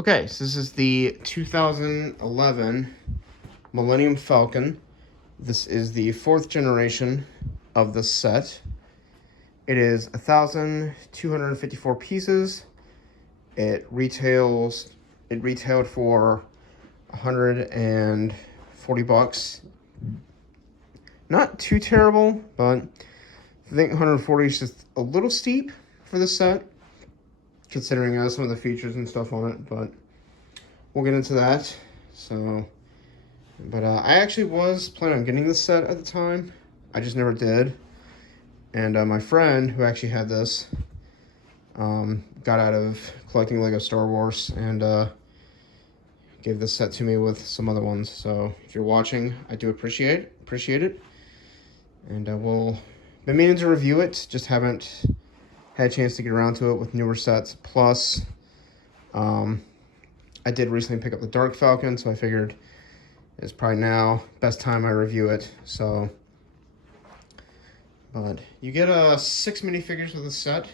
Okay, so this is the 2011 Millennium Falcon. This is the 4th generation of the set. It is 1,254 pieces. It retailed for $140. Not too terrible, but I think 140 is just a little steep for the set, considering some of the features and stuff on it, but we'll get into that. So, but I actually was planning on getting this set at the time. I just never did. And my friend, who actually had this, got out of collecting Lego Star Wars and gave this set to me with some other ones. So if you're watching, I do appreciate it. And we'll been meaning to review it, just haven't had a chance to get around to it with newer sets. Plus, I did recently pick up the Dark Falcon, so I figured it's probably now best time I review it. So, but you get 6 minifigures with the set,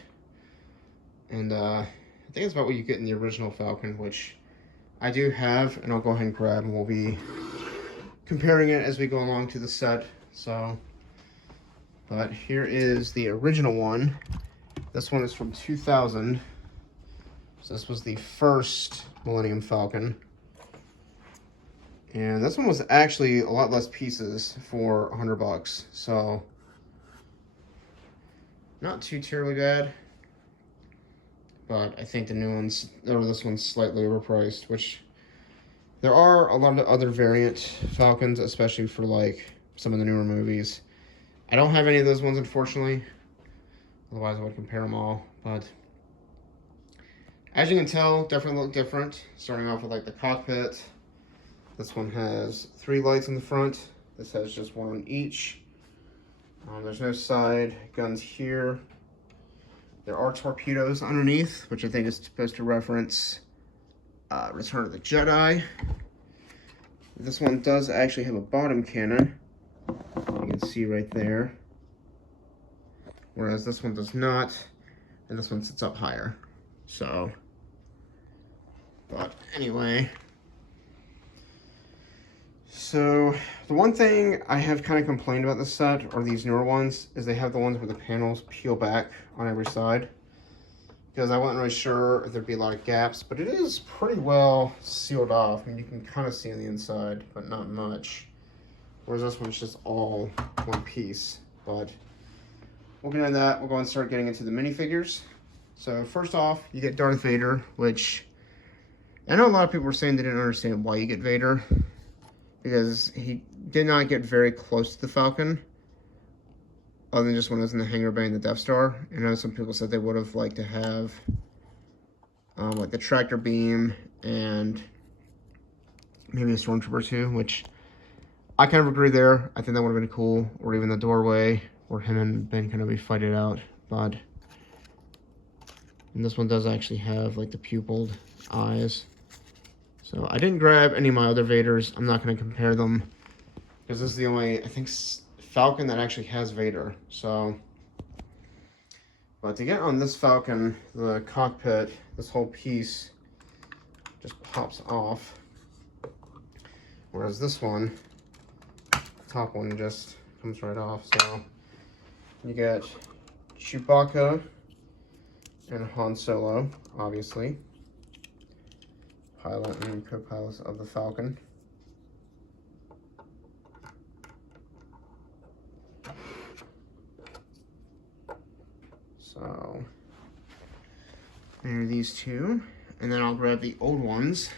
and I think it's about what you get in the original Falcon, which I do have, and I'll go ahead and grab, and we'll be comparing it as we go along to the set. So, but here is the original one. This one is from 2000. So this was the first Millennium Falcon. And this one was actually a lot less pieces for $100. So not too terribly bad. But I think the new ones, or this one's slightly overpriced, which there are a lot of other variant Falcons, especially for like some of the newer movies. I don't have any of those ones, unfortunately. Otherwise, I would compare them all. But as you can tell, definitely look different. Starting off with like the cockpit. This one has 3 lights in the front. This has just 1 on each. There's no side guns here. There are torpedoes underneath, which I think is supposed to reference Return of the Jedi. This one does actually have a bottom cannon. You can see right there. Whereas this one does not, and this one sits up higher. So, but anyway. So, the one thing I have kind of complained about this set, or these newer ones, is they have the ones where the panels peel back on every side. Because I wasn't really sure if there'd be a lot of gaps, but it is pretty well sealed off. I mean, you can kind of see on the inside, but not much. Whereas this one's just all one piece. But we'll get into that. We'll go and start getting into the minifigures. So first off, you get Darth Vader, which I know a lot of people were saying they didn't understand why you get Vader, because he did not get very close to the Falcon, other than just when it was in the hangar bay in the Death Star. And I know some people said they would have liked to have like the tractor beam and maybe a stormtrooper too, which I kind of agree there. I think that would have been cool, or even the doorway where him and Ben Kenobi fight it out. But and this one does actually have like the pupilled eyes. So I didn't grab any of my other Vaders. I'm not going to compare them, because this is the only, I think, Falcon that actually has Vader. So, but to get on this Falcon, the cockpit, this whole piece just pops off. Whereas this one, the top one just comes right off. So you get Chewbacca and Han Solo, obviously, pilot and co-pilots of the Falcon. So there are these two, and then I'll grab the old ones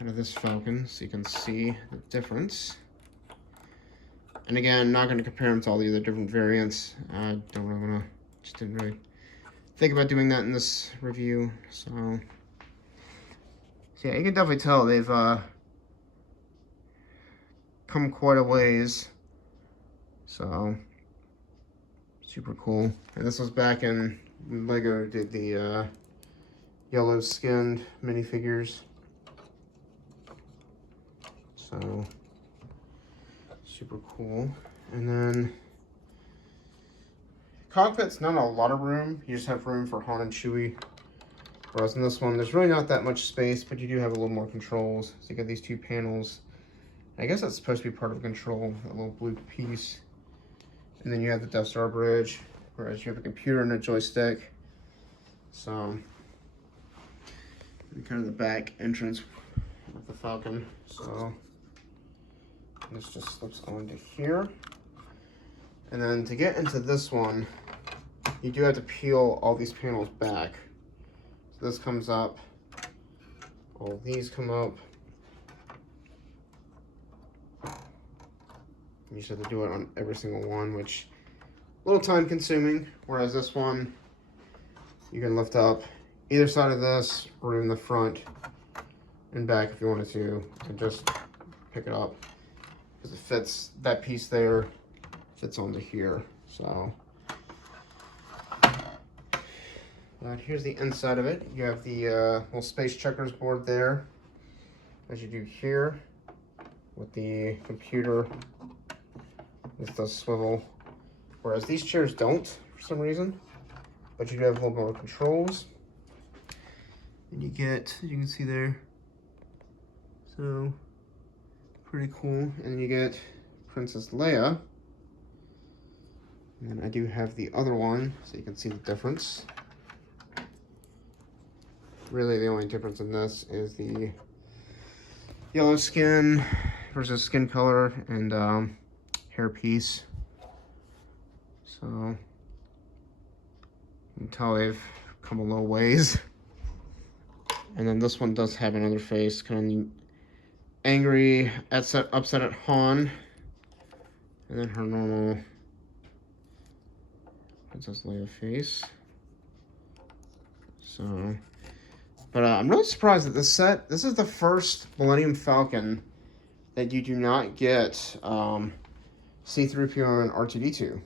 out of this Falcon so you can see the difference. And again, not going to compare them to all the other different variants. I don't really want to, just didn't really think about doing that in this review. So yeah, you can definitely tell they've come quite a ways. So super cool. And this was back in when Lego did the yellow skinned minifigures. So super cool. And then cockpit's not a lot of room. You just have room for Han and Chewie. Whereas in this one, there's really not that much space, but you do have a little more controls. So you got these two panels. I guess that's supposed to be part of control, that little blue piece. And then you have the Death Star bridge, whereas you have a computer and a joystick. So, and kind of the back entrance of the Falcon. So, this just slips onto here. And then to get into this one, you do have to peel all these panels back. So this comes up, all these come up. You just have to do it on every single one, which a little time consuming. Whereas this one, you can lift up either side of this, or in the front and back if you wanted to, and just pick it up. Because it fits, that piece there fits onto here. So, but here's the inside of it. You have the little space checkers board there, as you do here, with the computer. This does swivel, whereas these chairs don't for some reason, but you do have a little more controls. And you get, as you can see there, so pretty cool. And then you get Princess Leia. And then I do have the other one, so you can see the difference. Really, the only difference in this is the yellow skin versus skin color and hair piece. So you can tell they've come a little ways. And then this one does have another face, kind of angry, upset at Han. And then her normal Princess Leia face. So, but I'm really surprised that this set, this is the first Millennium Falcon that you do not get C-3PO and R2-D2.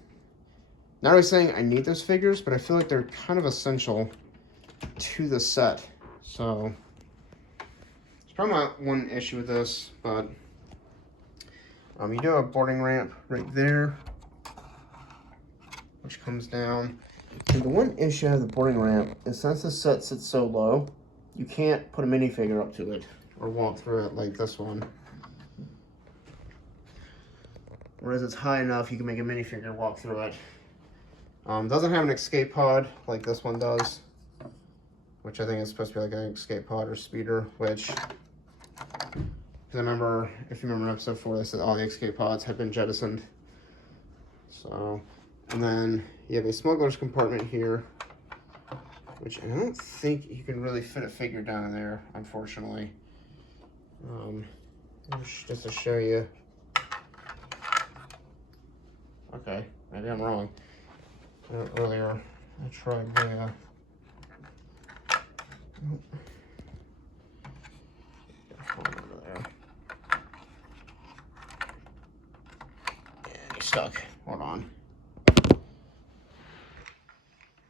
Not really saying I need those figures, but I feel like they're kind of essential to the set. So, it's probably not one issue with this, but you do have a boarding ramp right there, which comes down. And the one issue I have with the boarding ramp is since the set sits so low, you can't put a minifigure up to it or walk through it like this one. Whereas it's high enough, you can make a minifigure walk through it. Doesn't have an escape pod like this one does, which I think is supposed to be like an escape pod or speeder, which, because I remember, if you remember in episode 4, they said all the escape pods had been jettisoned. So, and then you have a smuggler's compartment here, which I don't think you can really fit a figure down in there, unfortunately. Just to show you. Okay, maybe I'm wrong. Earlier, I tried the, over there. And he's stuck. Hold on.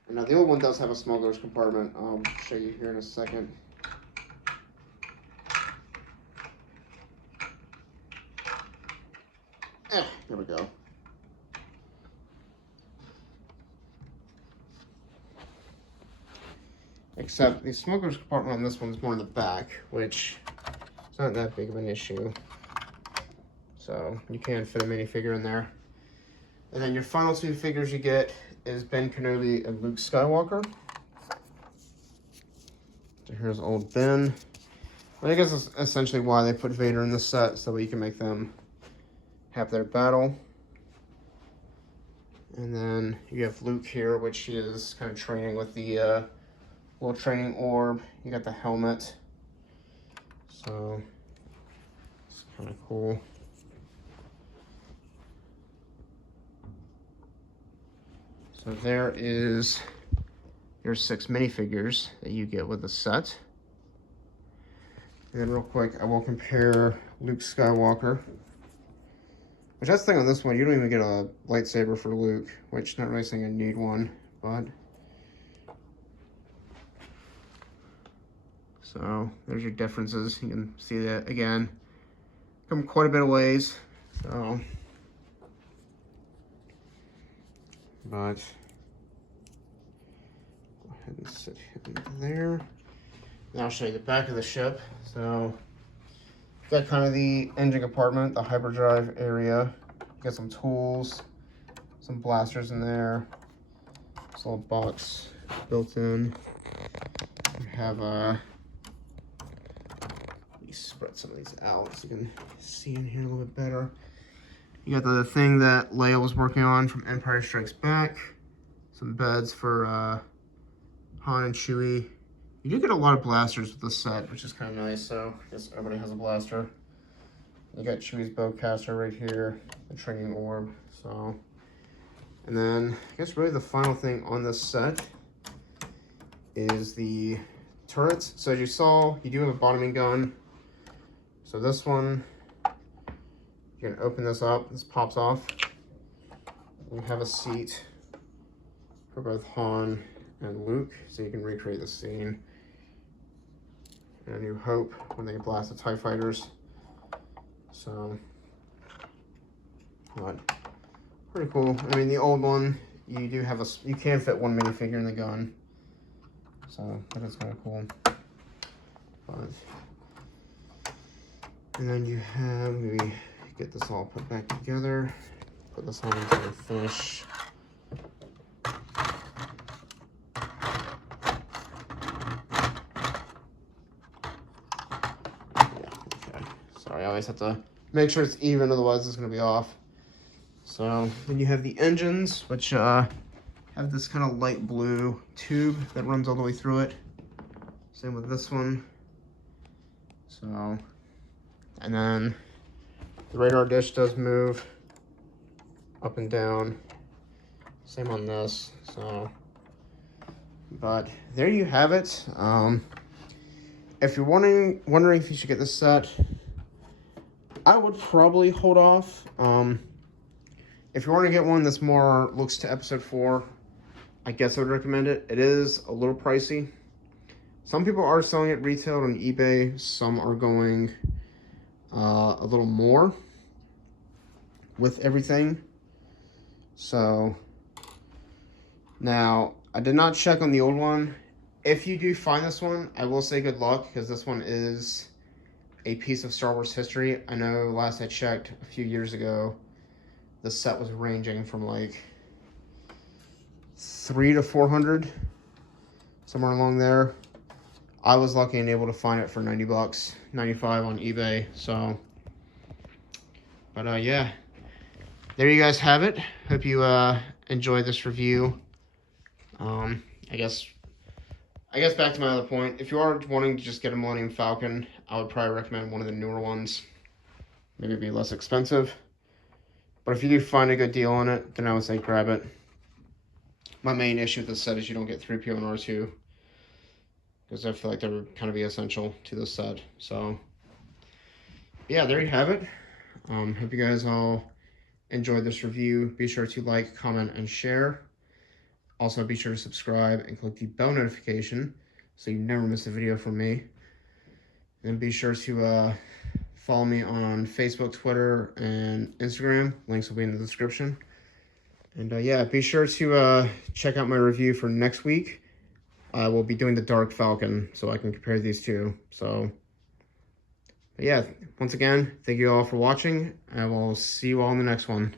And now the old one does have a smuggler's compartment. I'll show you here in a second. There we go. Except the smuggler's compartment on this one's more in the back, which is not that big of an issue. So you can fit a minifigure in there. And then your final two figures you get is Ben Kenobi and Luke Skywalker. So here's old Ben. I guess that's essentially why they put Vader in the set, so that you can make them have their battle. And then you have Luke here, which is kind of training with the little training orb. You got the helmet. So it's kind of cool. So there is your 6 minifigures that you get with the set. And then real quick, I will compare Luke Skywalker. Which that's the thing on this one, you don't even get a lightsaber for Luke, which not really saying I need one, but. So there's your differences. You can see that again. Come quite a bit of ways. So, but go ahead and sit him there. Now I'll show you the back of the ship. So got kind of the engine compartment, the hyperdrive area. Got some tools, some blasters in there. This little box built in. We have let me spread some of these out so you can see in here a little bit better. You got the thing that Leia was working on from Empire Strikes Back. Some beds for Han and Chewie. You do get a lot of blasters with this set, which is kind of nice, so I guess everybody has a blaster. You got Chewie's bowcaster right here, the training orb, so. And then, I guess really the final thing on this set is the turrets. So as you saw, you do have a bottoming gun. So this one, you can open this up, this pops off. You have a seat for both Han and Luke, so you can recreate the scene. And A New Hope when they blast the TIE fighters. So, but pretty cool. I mean, the old one, you do have you can fit one minifigure in the gun. So that is kind of cool. But, and then you have, maybe get this all put back together. Put this on into the finish. Sorry, I always have to make sure it's even, otherwise it's going to be off. So then you have the engines, which have this kind of light blue tube that runs all the way through it. Same with this one. So, and then the radar dish does move up and down. Same on this. So, but there you have it. If you're wondering if you should get this set, I would probably hold off. If you want to get one that's more looks to episode 4, I guess I would recommend it. It is a little pricey. Some people are selling it retail on eBay. Some are going a little more with everything. So now I did not check on the old one. If you do find this one, I will say good luck, because this one is a piece of Star Wars history. I know last I checked a few years ago, the set was ranging from like $300 to $400, somewhere along there. I was lucky and able to find it for 90 bucks, 95 on eBay. So, but yeah, there you guys have it. Hope you enjoyed this review. I guess back to my other point, if you are wanting to just get a Millennium Falcon, I would probably recommend one of the newer ones. Maybe it'd be less expensive. But if you do find a good deal on it, then I would say grab it. My main issue with this set is you don't get 3PO and R2, because I feel like they would kind of be essential to this set. So, yeah, there you have it. Hope you guys all enjoyed this review. Be sure to like, comment, and share. Also, be sure to subscribe and click the bell notification so you never miss a video from me. And be sure to follow me on Facebook, Twitter, and Instagram. Links will be in the description. And yeah, be sure to check out my review for next week. I will be doing the Dark Falcon, so I can compare these two. So, but yeah, once again, thank you all for watching. I will see you all in the next one.